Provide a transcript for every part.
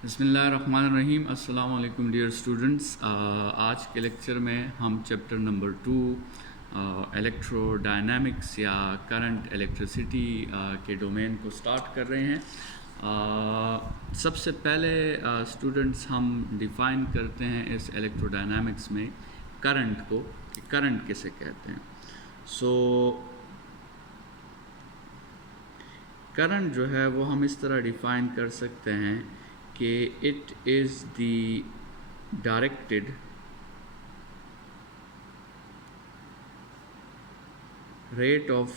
बिस्मिल्लाहिर्रहमानिर्रहीम। अस्सलाम वालेकुम डियर स्टूडेंट्स। आज के लेक्चर में हम चैप्टर नंबर 2 इलेक्ट्रोडायनामिक्स या करंट इलेक्ट्रिसिटी के डोमेन को स्टार्ट कर रहे हैं। सबसे पहले स्टूडेंट्स हम डिफ़ाइन करते हैं इस इलेक्ट्रोडायनामिक्स में करंट को, कि करंट किसे कहते हैं। करंट जो है वो हम इस तरह डिफ़ाइन कर सकते हैं कि it is the directed rate of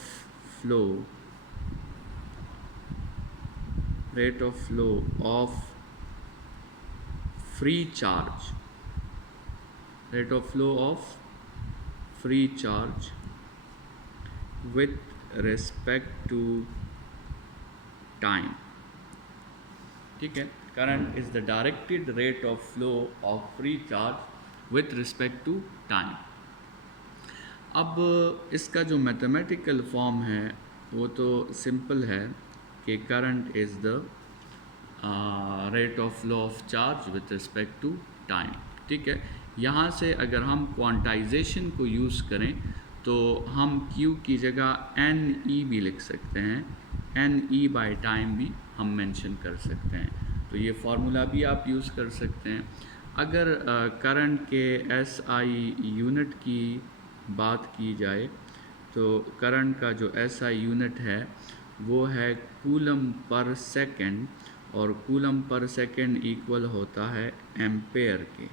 flow of free charge with respect to time। ठीक है, current is the directed rate of flow of free charge with respect to time। अब इसका जो मैथमेटिकल फॉर्म है वो तो सिंपल है कि current is the rate of flow of charge with respect to time. ठीक है, यहाँ से अगर हम क्वांटाइजेशन को यूज़ करें तो हम Q की जगह NE भी लिख सकते हैं, NE बाय टाइम भी हम मेंशन कर सकते हैं। तो ये फार्मूला भी आप यूज़ कर सकते हैं। अगर करंट के SI यूनिट की बात की जाए तो करंट का जो SI यूनिट है वो है कूलम पर सेकंड, और कूलम पर सेकंड इक्वल होता है एम्पेयर के।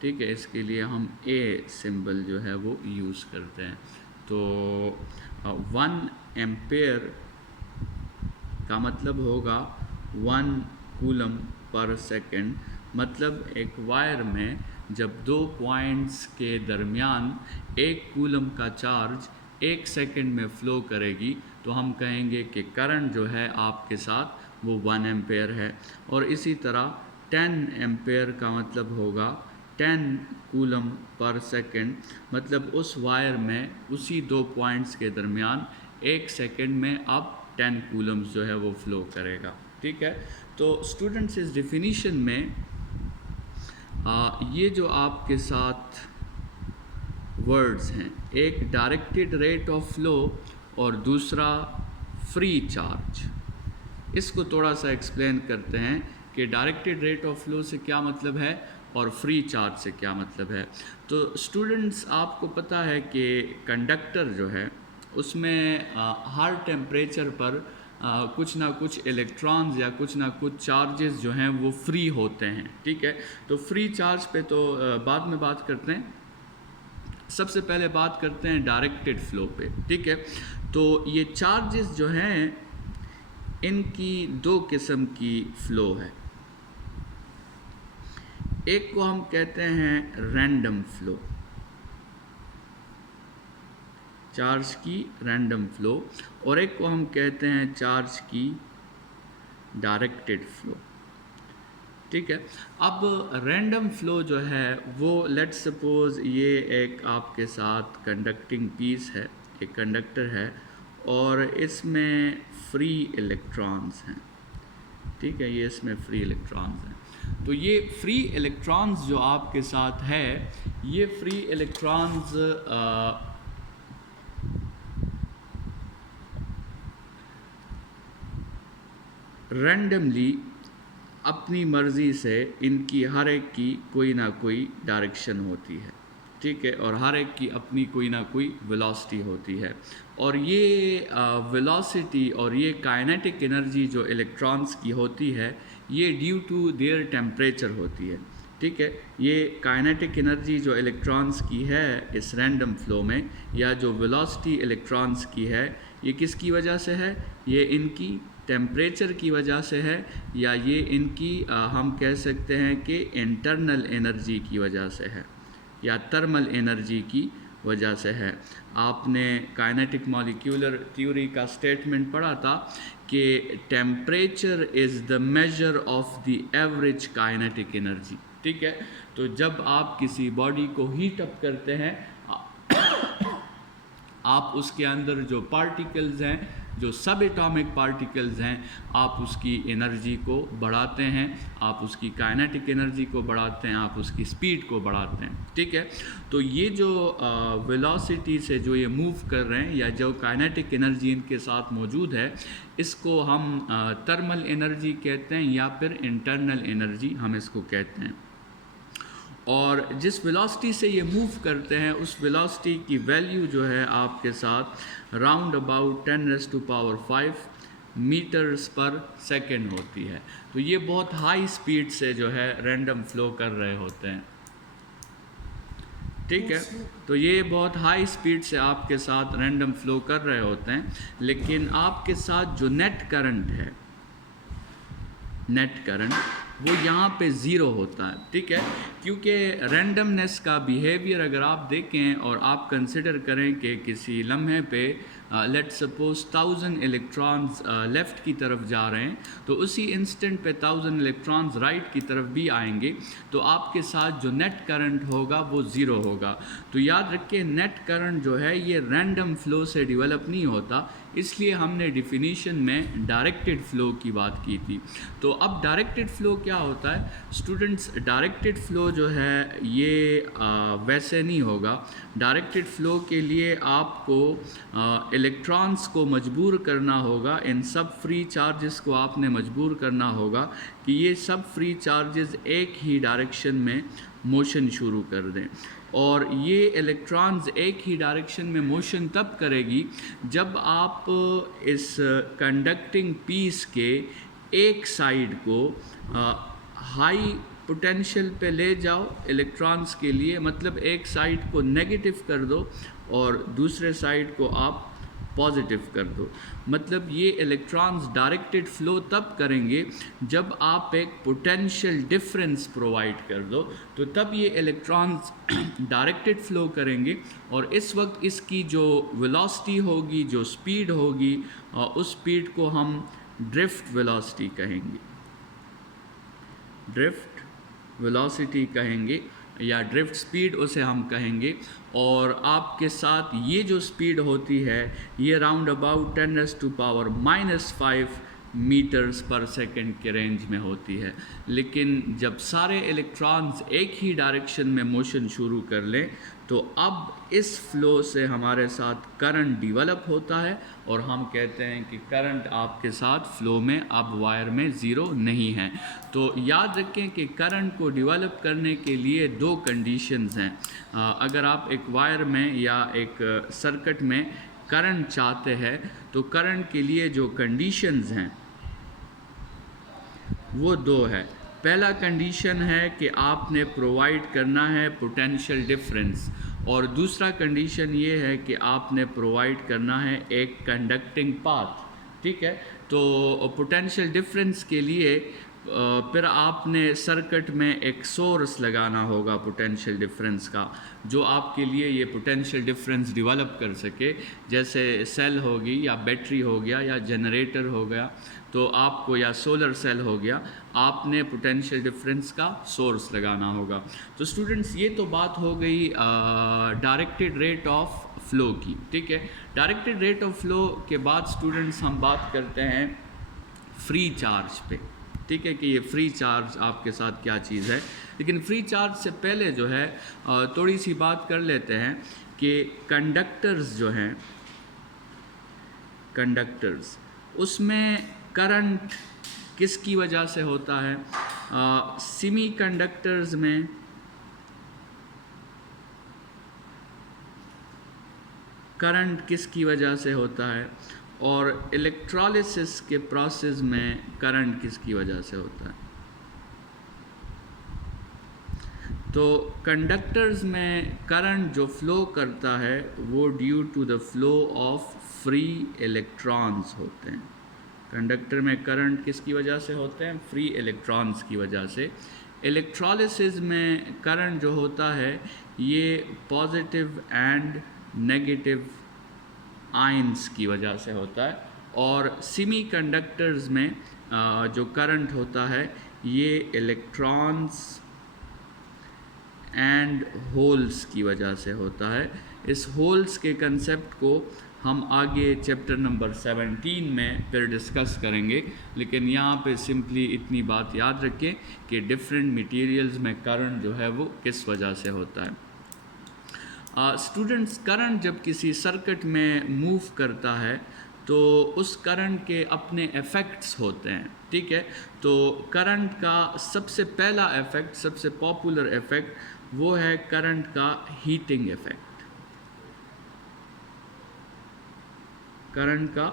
ठीक है, इसके लिए हम A सिंबल जो है वो यूज़ करते हैं। तो 1 एम्पेयर का मतलब होगा 1 कूलम पर सेकंड। मतलब एक वायर में जब दो पॉइंट्स के दरमियान 1 कूलम का चार्ज 1 सेकंड में फ़्लो करेगी तो हम कहेंगे कि करंट जो है आपके साथ वो 1 एम्पेयर है। और इसी तरह 10 एम्पेयर का मतलब होगा 10 कूलम पर सेकंड। मतलब उस वायर में उसी दो पॉइंट्स के दरमियान 1 सेकंड में अब 10 कूलम्स जो है वो फ़्लो करेगा। ठीक है, तो स्टूडेंट्स इस डिफिनीशन में ये जो आपके साथ वर्ड्स हैं, एक डायरेक्टेड रेट ऑफ फ्लो और दूसरा फ्री चार्ज, इसको थोड़ा सा एक्सप्लेन करते हैं कि डायरेक्टेड रेट ऑफ फ्लो से क्या मतलब है और फ्री चार्ज से क्या मतलब है। तो स्टूडेंट्स आपको पता है कि कंडक्टर जो है उसमें हर टेम्परेचर पर कुछ ना कुछ इलेक्ट्रॉन्स या कुछ ना कुछ चार्जेस जो हैं वो फ्री होते हैं। ठीक है, तो फ्री चार्ज पे तो बाद में बात करते हैं। सबसे पहले बात करते हैं डायरेक्टेड फ्लो पे। ठीक है, तो ये चार्जेस जो हैं इनकी दो किस्म की फ़्लो है। एक को हम कहते हैं रैंडम फ्लो, चार्ज की रैंडम फ्लो, और एक को हम कहते हैं चार्ज की डायरेक्टेड फ्लो। ठीक है, अब रैंडम फ्लो जो है वो लेट्स सपोज ये एक आपके साथ कंडक्टिंग पीस है, एक कंडक्टर है और इसमें फ्री इलेक्ट्रॉन्स हैं। ठीक है, ये इसमें फ्री इलेक्ट्रॉन्स हैं। तो ये फ्री इलेक्ट्रॉन्स जो आपके साथ है, ये फ्री इलेक्ट्रॉन्स रैंडमली अपनी मर्ज़ी से इनकी हर एक की कोई ना कोई डायरेक्शन होती है। ठीक है, और हर एक की अपनी कोई ना कोई वेलोसिटी होती है। और ये वेलोसिटी और ये काइनेटिक एनर्जी जो इलेक्ट्रॉन्स की होती है ये ड्यू टू देयर टेम्परेचर होती है। ठीक है, ये काइनेटिक एनर्जी जो इलेक्ट्रॉन्स की है इस रैंडम फ्लो में, या जो वेलोसिटी इलेक्ट्रॉन्स की है, ये किसकी वजह से है? ये इनकी टेम्परेचर की वजह से है, या ये इनकी हम कह सकते हैं कि इंटरनल एनर्जी की वजह से है, या थर्मल एनर्जी की वजह से है। आपने काइनेटिक मॉलिक्यूलर थ्योरी का स्टेटमेंट पढ़ा था कि temperature is the measure of the average kinetic energy. ठीक है, तो जब आप किसी बॉडी को हीट अप करते हैं आप उसके अंदर जो पार्टिकल्स हैं जो सब एटॉमिक पार्टिकल्स हैं आप उसकी एनर्जी को बढ़ाते हैं, आप उसकी काइनेटिक एनर्जी को बढ़ाते हैं, आप उसकी स्पीड को बढ़ाते हैं, ठीक है। तो ये जो वेलोसिटी से जो ये मूव कर रहे हैं या जो काइनेटिक एनर्जी इनके साथ मौजूद है, इसको हम थर्मल एनर्जी कहते हैं या फिर इंटरनल एनर्जी हम इसको कहते हैं। और जिस वेलोसिटी से ये मूव करते हैं उस वेलोसिटी की वैल्यू जो है आपके साथ राउंड अबाउट 10⁵ मीटर्स पर सेकेंड होती है। तो ये बहुत हाई स्पीड से जो है रैंडम फ्लो कर रहे होते हैं, ठीक है। तो ये बहुत हाई स्पीड से आपके साथ रैंडम फ्लो कर रहे होते हैं, लेकिन आपके साथ जो नेट करंट है, नेट करंट वो यहाँ पे ज़ीरो होता है, ठीक है। क्योंकि रैंडमनेस का बिहेवियर अगर आप देखें और आप कंसिडर करें कि किसी लम्हे पे लेट सपोज 1000 इलेक्ट्रॉन्स लेफ़्ट की तरफ जा रहे हैं, तो उसी इंस्टेंट पे 1000 इलेक्ट्रॉन्स राइट की तरफ भी आएंगे, तो आपके साथ जो नेट करंट होगा वो ज़ीरो होगा। तो याद रखिए नेट करंट जो है ये रैंडम फ्लो से डेवलप नहीं होता, इसलिए हमने डिफिनीशन में डायरेक्टेड फ़्लो की बात की थी। तो अब डायरेक्टेड फ़्लो क्या होता है स्टूडेंट्स? डायरेक्टेड फ़्लो जो है ये वैसे नहीं होगा। डायरेक्टेड फ़्लो के लिए आपको इलेक्ट्रॉन्स को मजबूर करना होगा, इन सब फ्री चार्जेस को आपने मजबूर करना होगा कि ये सब फ्री चार्जेस एक ही डायरेक्शन में मोशन शुरू कर दें। और ये इलेक्ट्रॉन्स एक ही डायरेक्शन में मोशन तब करेगी जब आप इस कंडक्टिंग पीस के एक साइड को हाई पोटेंशियल पे ले जाओ इलेक्ट्रॉन्स के लिए, मतलब एक साइड को नेगेटिव कर दो और दूसरे साइड को आप पॉजिटिव कर दो। मतलब ये इलेक्ट्रॉन्स डायरेक्टेड फ़्लो तब करेंगे जब आप एक पोटेंशियल डिफरेंस प्रोवाइड कर दो, तो तब ये इलेक्ट्रॉन्स डायरेक्टेड फ़्लो करेंगे। और इस वक्त इसकी जो वेलोसिटी होगी, जो स्पीड होगी, उस स्पीड को हम ड्रिफ्ट वेलोसिटी कहेंगे, ड्रिफ्ट वेलोसिटी कहेंगे या ड्रिफ्ट स्पीड उसे हम कहेंगे। और आपके साथ ये जो स्पीड होती है ये राउंड अबाउट 10⁻⁻5 मीटर्स पर सेकंड के रेंज में होती है। लेकिन जब सारे इलेक्ट्रॉन्स एक ही डायरेक्शन में मोशन शुरू कर लें तो अब इस फ्लो से हमारे साथ करंट डेवलप होता है और हम कहते हैं कि करंट आपके साथ फ्लो में अब वायर में ज़ीरो नहीं है। तो याद रखें कि करंट को डेवलप करने के लिए दो कंडीशंस हैं। अगर आप एक वायर में या एक सर्किट में करंट चाहते हैं तो करंट के लिए जो कंडीशंस हैं वो दो है। पहला कंडीशन है कि आपने प्रोवाइड करना है पोटेंशियल डिफरेंस, और दूसरा कंडीशन ये है कि आपने प्रोवाइड करना है एक कंडक्टिंग पाथ, ठीक है। तो पोटेंशियल डिफरेंस के लिए फिर आपने सर्किट में एक सोर्स लगाना होगा पोटेंशियल डिफरेंस का, जो आपके लिए ये पोटेंशियल डिफरेंस डेवलप कर सके। जैसे सेल होगी या बैटरी हो गया या जनरेटर हो गया, तो आपको या सोलर सेल हो गया, आपने पोटेंशियल डिफरेंस का सोर्स लगाना होगा। तो स्टूडेंट्स ये तो बात हो गई डायरेक्टेड रेट ऑफ फ्लो की, ठीक है। डायरेक्टेड रेट ऑफ फ्लो के बाद स्टूडेंट्स हम बात करते हैं फ्री चार्ज पे, ठीक है, कि ये फ्री चार्ज आपके साथ क्या चीज़ है। लेकिन फ्री चार्ज से पहले जो है थोड़ी सी बात कर लेते हैं कि कंडक्टर्स जो हैं, कंडक्टर्स, उसमें करंट किसकी वजह से होता है? सेमी कंडक्टर्स में करंट किसकी वजह से होता है? और इलेक्ट्रोलिसिस के प्रोसेस में करंट किसकी वजह से होता है? तो कंडक्टर्स में करंट जो फ्लो करता है वो due to the flow of free electrons होते हैं। कंडक्टर में करंट किसकी वजह से होते हैं? फ्री इलेक्ट्रॉन्स की वजह से। इलेक्ट्रोलिसिस में करंट जो होता है ये पॉजिटिव एंड नेगेटिव आयंस की वजह से होता है। और सेमी कंडक्टर्स में जो करंट होता है ये इलेक्ट्रॉन्स एंड होल्स की वजह से होता है। इस होल्स के कंसेप्ट को हम आगे चैप्टर नंबर 17 में फिर डिस्कस करेंगे, लेकिन यहाँ पे सिंपली इतनी बात याद रखें कि डिफरेंट मटेरियल्स में करंट जो है वो किस वजह से होता है। स्टूडेंट्स, करंट जब किसी सर्किट में मूव करता है तो उस करंट के अपने इफ़ेक्ट्स होते हैं, ठीक है। तो करंट का सबसे पहला इफ़ेक्ट, सबसे पॉपुलर इफ़ेक्ट वो है करंट का हीटिंग इफ़ेक्ट। करंट का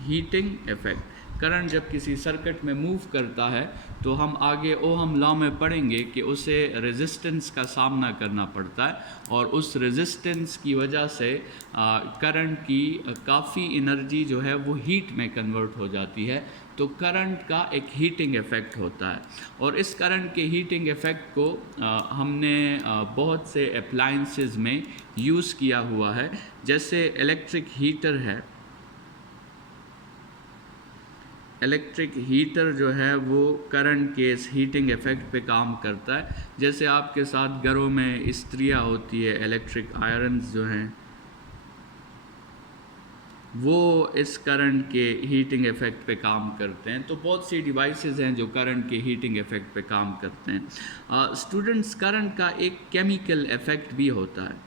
हीटिंग इफ़ेक्ट, करंट जब किसी सर्किट में मूव करता है तो हम आगे ओहम लॉ में पढ़ेंगे कि उसे रेजिस्टेंस का सामना करना पड़ता है और उस रेजिस्टेंस की वजह से करंट की काफ़ी एनर्जी जो है वो हीट में कन्वर्ट हो जाती है। तो करंट का एक हीटिंग इफ़ेक्ट होता है और इस करंट के हीटिंग इफ़ेक्ट को हमने बहुत से अप्लायंसेस में यूज़ किया हुआ है। जैसे इलेक्ट्रिक हीटर है, इलेक्ट्रिक हीटर जो है वो करंट के इस हीटिंग इफ़ेक्ट पे काम करता है। जैसे आपके साथ घरों में इस्त्रियाँ होती है, इलेक्ट्रिक आयरन्स जो हैं वो इस करंट के हीटिंग इफ़ेक्ट पे काम करते हैं। तो बहुत सी डिवाइसेस हैं जो करंट के हीटिंग इफ़ेक्ट पे काम करते हैं। स्टूडेंट्स, करंट का एक केमिकल इफ़ेक्ट भी होता है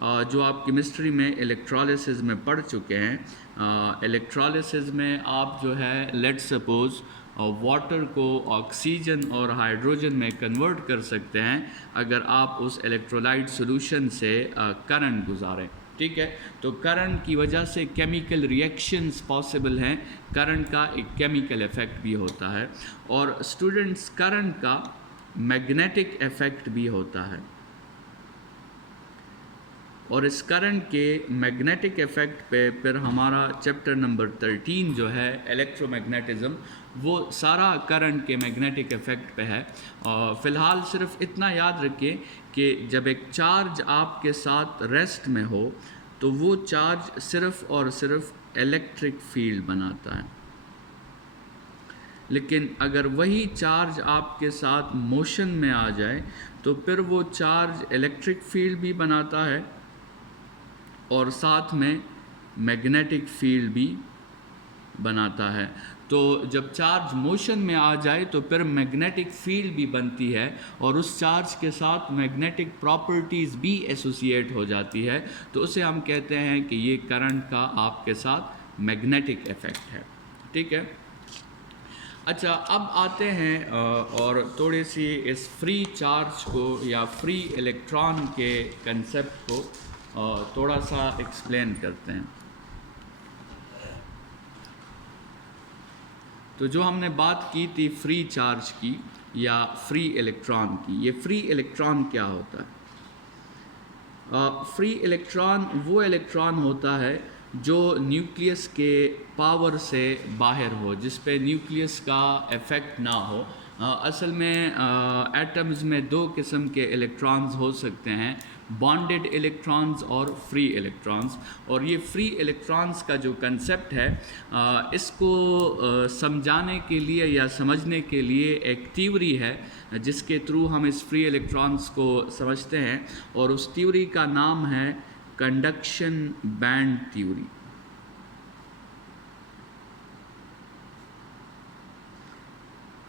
जो आप केमिस्ट्री में इलेक्ट्रोलिसिस में पढ़ चुके हैं। इलेक्ट्रोलिसिस में आप जो है लेट्स सपोज वाटर को ऑक्सीजन और हाइड्रोजन में कन्वर्ट कर सकते हैं अगर आप उस इलेक्ट्रोलाइट सॉल्यूशन से करंट गुजारें, ठीक है। तो करंट की वजह से केमिकल रिएक्शंस पॉसिबल हैं, करंट का एक केमिकल इफ़ेक्ट भी होता है। और स्टूडेंट्स, करंट का मैग्नेटिक इफ़ेक्ट भी होता है और इस करंट के मैग्नेटिक इफ़ेक्ट पे फिर हमारा चैप्टर नंबर 13 जो है इलेक्ट्रोमैग्नेटिज़्म, वो सारा करंट के मैग्नेटिक इफ़ेक्ट पे है। और फ़िलहाल सिर्फ इतना याद रखिए कि जब एक चार्ज आपके साथ रेस्ट में हो तो वो चार्ज सिर्फ और सिर्फ इलेक्ट्रिक फील्ड बनाता है, लेकिन अगर वही चार्ज आपके साथ मोशन में आ जाए तो फिर वो चार्ज इलेक्ट्रिक फील्ड भी बनाता है और साथ में मैग्नेटिक फील्ड भी बनाता है। तो जब चार्ज मोशन में आ जाए तो फिर मैग्नेटिक फील्ड भी बनती है और उस चार्ज के साथ मैग्नेटिक प्रॉपर्टीज़ भी एसोसिएट हो जाती है। तो उसे हम कहते हैं कि ये करंट का आपके साथ मैग्नेटिक इफ़ेक्ट है, ठीक है। अच्छा, अब आते हैं और थोड़ी सी इस फ्री चार्ज को या फ्री इलेक्ट्रॉन के कंसेप्ट को थोड़ा सा एक्सप्लेन करते हैं। तो जो हमने बात की थी फ्री चार्ज की या फ्री इलेक्ट्रॉन की, ये फ्री इलेक्ट्रॉन क्या होता है? फ्री इलेक्ट्रॉन वो इलेक्ट्रॉन होता है जो न्यूक्लियस के पावर से बाहर हो, जिस पे न्यूक्लियस का इफ़ेक्ट ना हो। असल में एटम्स में दो किस्म के इलेक्ट्रॉन्स हो सकते हैं, बॉन्डेड इलेक्ट्रॉन्स और फ्री इलेक्ट्रॉन्स। और ये फ्री इलेक्ट्रॉन्स का जो कंसेप्ट है इसको समझाने के लिए या समझने के लिए एक थ्योरी है जिसके थ्रू हम इस फ्री इलेक्ट्रॉन्स को समझते हैं और उस थ्योरी का नाम है conduction band theory.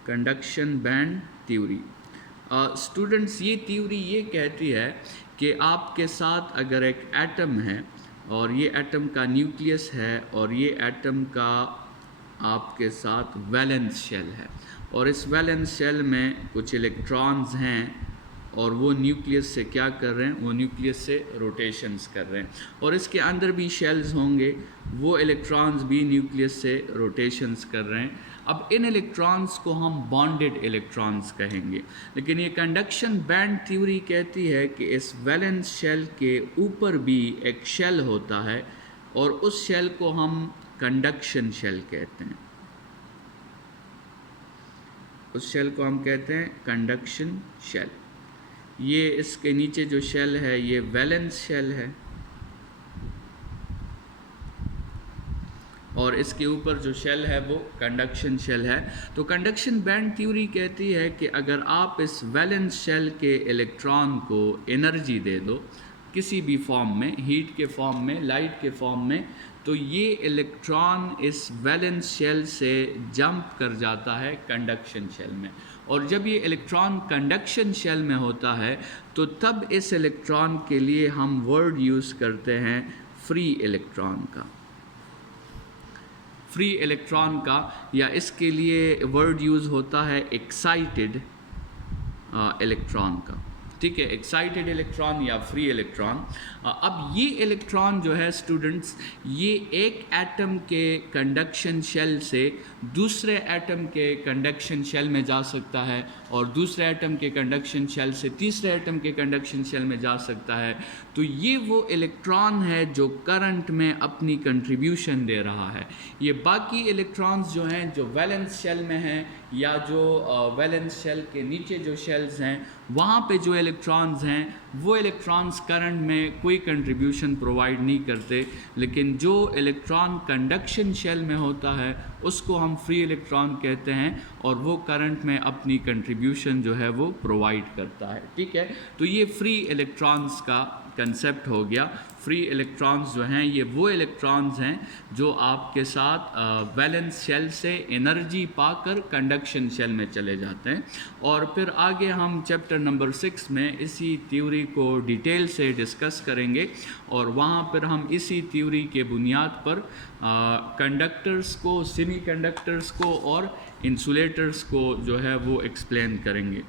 Conduction band theory. Students, ये थ्योरी ये कहती है कि आपके साथ अगर एक एटम है और ये एटम का न्यूक्लियस है और ये एटम का आपके साथ वैलेंस शेल है और इस वैलेंस शेल में कुछ इलेक्ट्रॉन्स हैं और वो न्यूक्लियस से क्या कर रहे हैं, वो न्यूक्लियस से रोटेशंस कर रहे हैं और इसके अंदर भी शेल्स होंगे, वो इलेक्ट्रॉन्स भी न्यूक्लियस से रोटेशंस कर रहे हैं। अब इन इलेक्ट्रॉन्स को हम बॉन्डेड इलेक्ट्रॉन्स कहेंगे, लेकिन ये कंडक्शन बैंड थ्योरी कहती है कि इस वैलेंस शेल के ऊपर भी एक शेल होता है और उस शेल को हम कंडक्शन शेल कहते हैं। उस शेल को हम कहते हैं कंडक्शन शेल। ये इसके नीचे जो शेल है ये वैलेंस शेल है और इसके ऊपर जो शेल है वो कंडक्शन शेल है। तो कंडक्शन बैंड थ्योरी कहती है कि अगर आप इस वैलेंस शेल के इलेक्ट्रॉन को एनर्जी दे दो किसी भी फॉर्म में, हीट के फॉर्म में, लाइट के फॉर्म में, तो ये इलेक्ट्रॉन इस वैलेंस शेल से जंप कर जाता है कंडक्शन शेल में। और जब ये इलेक्ट्रॉन कंडक्शन शेल में होता है तो तब इस इलेक्ट्रॉन के लिए हम वर्ड यूज़ करते हैं फ्री इलेक्ट्रॉन का। फ्री इलेक्ट्रॉन का, या इसके लिए वर्ड यूज़ होता है एक्साइटेड इलेक्ट्रॉन का। ठीक है, एक्साइटेड इलेक्ट्रॉन या फ्री इलेक्ट्रॉन। अब ये इलेक्ट्रॉन जो है स्टूडेंट्स, ये एक एटम के कंडक्शन शेल से दूसरे एटम के कंडक्शन शेल में जा सकता है, और दूसरे एटम के कंडक्शन शेल से तीसरे एटम के कंडक्शन शेल में जा सकता है। तो ये वो इलेक्ट्रॉन है जो करंट में अपनी कंट्रीब्यूशन दे रहा है। ये बाकी इलेक्ट्रॉन्स जो हैं, जो वैलेंस शेल में हैं या जो वैलेंस शेल के नीचे जो शेल्स हैं, वहाँ पे जो इलेक्ट्रॉन्स हैं वो इलेक्ट्रॉन्स करंट में कोई कंट्रीब्यूशन प्रोवाइड नहीं करते, लेकिन जो इलेक्ट्रॉन कंडक्शन शेल में होता है उसको हम फ्री इलेक्ट्रॉन कहते हैं, और वो करंट में अपनी कंट्रीब्यूशन जो है वो प्रोवाइड करता है। ठीक है, तो ये फ्री इलेक्ट्रॉन्स का कंसेप्ट हो गया। फ्री इलेक्ट्रॉन्स जो हैं ये वो इलेक्ट्रॉन्स हैं जो आपके साथ वैलेंस शेल से एनर्जी पाकर कंडक्शन शेल में चले जाते हैं। और फिर आगे हम चैप्टर नंबर 6 में इसी थ्योरी को डिटेल से डिस्कस करेंगे, और वहाँ पर हम इसी थ्योरी के बुनियाद पर कंडक्टर्स को, सेमी कंडक्टर्स को और इंसुलेटर्स को जो है वो एक्सप्लेन करेंगे।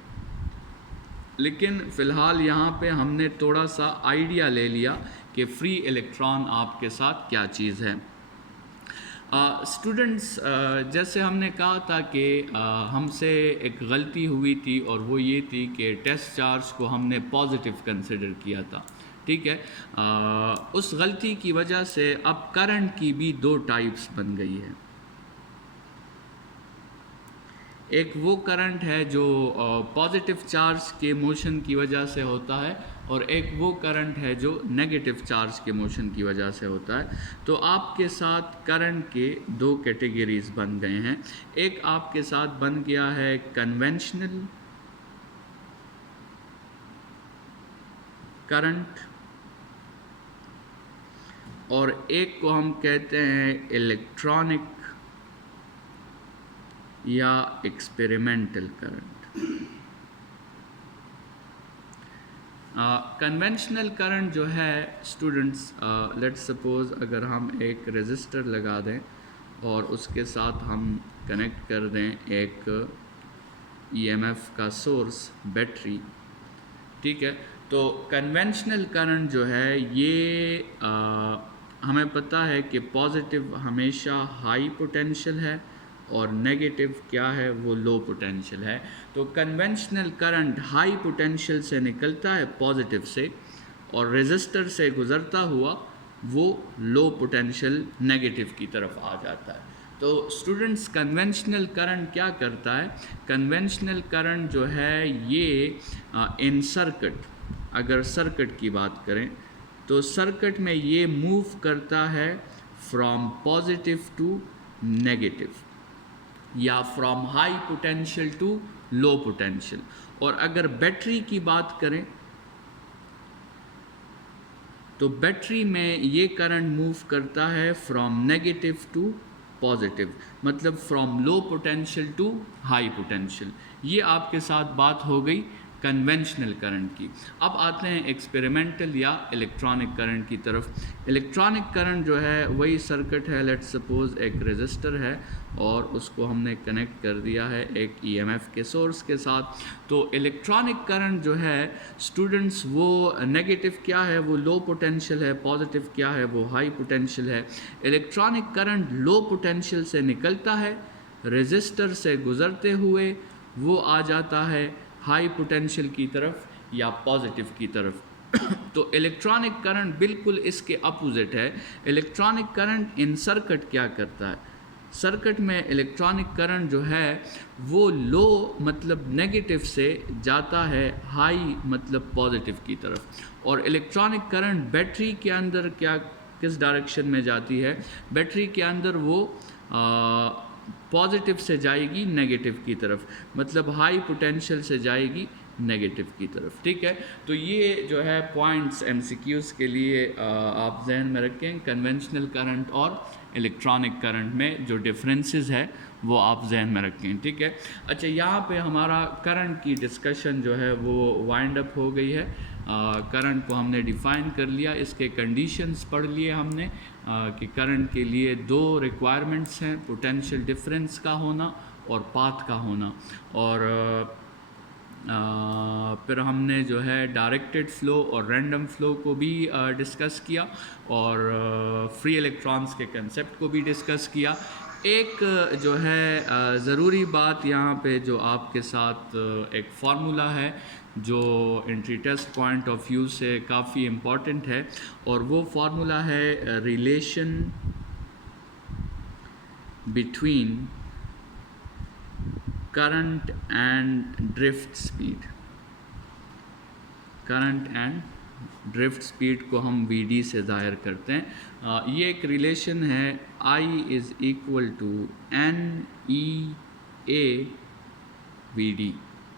लेकिन फ़िलहाल यहाँ पे हमने थोड़ा सा आइडिया ले लिया कि फ्री इलेक्ट्रॉन आपके साथ क्या चीज़ है। स्टूडेंट्स, जैसे हमने कहा था कि हमसे एक गलती हुई थी, और वो ये थी कि टेस्ट चार्ज को हमने पॉजिटिव कंसिडर किया था। ठीक है, उस गलती की वजह से अब करंट की भी दो टाइप्स बन गई है। एक वो करंट है जो पॉजिटिव चार्ज के मोशन की वजह से होता है, और एक वो करंट है जो नेगेटिव चार्ज के मोशन की वजह से होता है। तो आपके साथ करंट के दो कैटेगरीज बन गए हैं। एक आपके साथ बन गया है कन्वेंशनल करंट, और एक को हम कहते हैं इलेक्ट्रॉनिक या एक्सपेरिमेंटल करंट। कन्वेंशनल करंट जो है स्टूडेंट्स, लेट्स सपोज अगर हम एक रेजिस्टर लगा दें और उसके साथ हम कनेक्ट कर दें एक ईएमएफ का सोर्स, बैटरी। ठीक है, तो कन्वेंशनल करंट जो है ये हमें पता है कि पॉजिटिव हमेशा हाई पोटेंशियल है और नेगेटिव क्या है, वो लो पोटेंशियल है। तो कन्वेंशनल करंट हाई पोटेंशियल से निकलता है पॉजिटिव से, और रेजिस्टर से गुज़रता हुआ वो लो पोटेंशियल नेगेटिव की तरफ आ जाता है। तो स्टूडेंट्स, कन्वेंशनल करंट क्या करता है? कन्वेंशनल करंट जो है ये इन सर्किट, अगर सर्किट की बात करें तो सर्किट में ये मूव करता है फ्रॉम पॉजिटिव टू नेगेटिव, या from high potential to low potential. और अगर बैटरी की बात करें तो बैटरी में ये करंट मूव करता है फ्रॉम नेगेटिव टू पॉजिटिव, मतलब from low potential to high potential. ये आपके साथ बात हो गई कन्वेंशनल करंट की। अब आते हैं एक्सपेरिमेंटल या इलेक्ट्रॉनिक करंट की तरफ। इलेक्ट्रॉनिक करंट जो है वही सर्किट है, लेट्स सपोज एक रेजिस्टर है और उसको हमने कनेक्ट कर दिया है एक ईएमएफ के सोर्स के साथ। तो इलेक्ट्रॉनिक करंट जो है स्टूडेंट्स, वो नेगेटिव क्या है, वो लो पोटेंशियल है, पॉजिटिव क्या है, वो हाई पोटेंशियल है। इलेक्ट्रॉनिक करंट लो पोटेंशियल से निकलता है, रेजिस्टर से गुजरते हुए वो आ जाता है हाई पोटेंशियल की तरफ या पॉजिटिव की तरफ। तो इलेक्ट्रॉनिक करंट बिल्कुल इसके अपोजिट है। इलेक्ट्रॉनिक करंट इन सर्किट क्या करता है? सर्किट में इलेक्ट्रॉनिक करंट जो है वो लो मतलब नेगेटिव से जाता है हाई मतलब पॉजिटिव की तरफ। और इलेक्ट्रॉनिक करंट बैटरी के अंदर क्या, किस डायरेक्शन में जाती है? बैटरी के अंदर वो पॉजिटिव से जाएगी नेगेटिव की तरफ, मतलब हाई पोटेंशियल से जाएगी नेगेटिव की तरफ। ठीक है, तो ये जो है पॉइंट्स एमसीक्यूज़ के लिए आप जहन में रखें। कन्वेंशनल करंट और इलेक्ट्रॉनिक करंट में जो डिफरेंसेस है वो आप जहन में रखें। ठीक है, अच्छा यहाँ पे हमारा करंट की डिस्कशन जो है वो वाइंड अप हो गई है। करंट को हमने डिफ़ाइन कर लिया, इसके कंडीशंस पढ़ लिए हमने कि करंट के लिए दो रिक्वायरमेंट्स हैं, पोटेंशियल डिफरेंस का होना और पाथ का होना। और फिर हमने जो है डायरेक्टेड फ़्लो और रैंडम फ़्लो को भी डिस्कस किया और फ्री इलेक्ट्रॉन्स के कंसेप्ट को भी डिस्कस किया। एक जो है ज़रूरी बात यहाँ पे जो आपके साथ एक फार्मूला है जो entry test point of view से काफ़ी इम्पॉर्टेंट है, और वो फार्मूला है relation between current and drift speed. Current and drift speed को हम वी से ज़ाहिर करते हैं। ये एक रिलेशन है I is equal to NEA VD,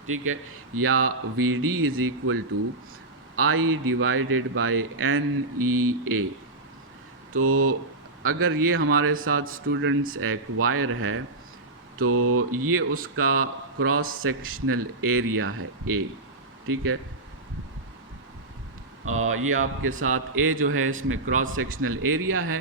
ठीक है, या VD is equal to I divided by NEA। तो अगर ये हमारे साथ स्टूडेंट्स एक वायर है तो ये उसका क्रॉस सेक्शनल एरिया है A, ठीक है। ये आपके साथ A जो है इसमें क्रॉस सेक्शनल एरिया है,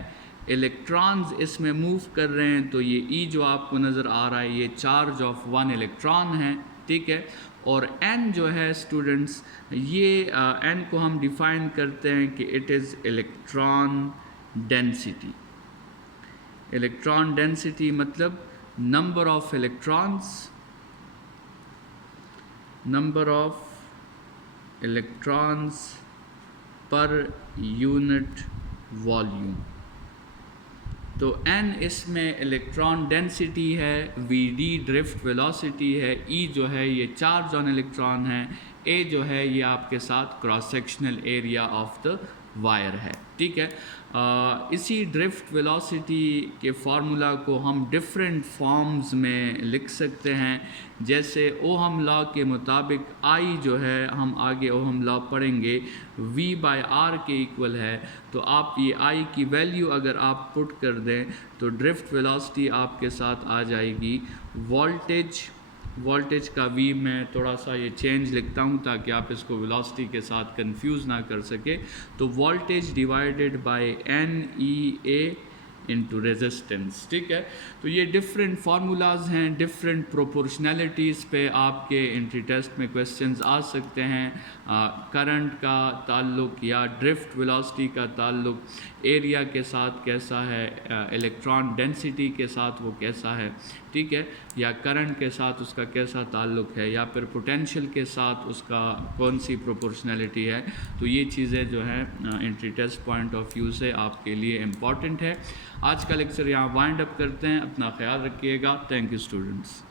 इलेक्ट्रॉन्स इसमें मूव कर रहे हैं, तो ये E जो आपको नज़र आ रहा है ये चार्ज ऑफ 1 इलेक्ट्रॉन है, ठीक है। और N जो है स्टूडेंट्स, ये N को हम डिफ़ाइन करते हैं कि it is electron density. Electron density मतलब number of electrons, number of electrons per unit volume. तो N इसमें इलेक्ट्रॉन डेंसिटी है, VD ड्रिफ्ट वेलोसिटी है, E जो है ये चार्ज ऑन इलेक्ट्रॉन है, A जो है ये आपके साथ cross sectional area of the wire है, ठीक है। इसी ड्रिफ्ट वेलोसिटी के फार्मूला को हम डिफरेंट फॉर्म्स में लिख सकते हैं, जैसे ओहम लॉ के मुताबिक I जो है, हम आगे ओहम लॉ पढ़ेंगे, V/R के इक्वल है। तो आप ये I की वैल्यू अगर आप पुट कर दें तो ड्रिफ्ट वेलोसिटी आपके साथ आ जाएगी वोल्टेज का V मैं थोड़ा सा ये चेंज लिखता हूँ ताकि आप इसको वेलोसिटी के साथ कंफ्यूज ना कर सके। तो voltage divided by NEA into resistance, ठीक है। तो ये डिफरेंट फार्मूलाज हैं, डिफरेंट प्रोपोर्शनैलिटीज़ पे आपके एंट्री टेस्ट में क्वेश्चंस आ सकते हैं। करंट का ताल्लुक या ड्रिफ्ट वेलोसिटी का ताल्लुक एरिया के साथ कैसा है, इलेक्ट्रॉन डेंसिटी के साथ वो कैसा है, ठीक है, या करंट के साथ उसका कैसा ताल्लुक है, या फिर पोटेंशियल के साथ उसका कौन सी प्रोपोर्शनैलिटी है। तो ये चीज़ें जो हैं entry test point of view से आपके लिए इम्पॉर्टेंट है। आज का लेक्चर यहाँ वाइंड अप करते हैं। अपना ख्याल रखिएगा। Thank you students.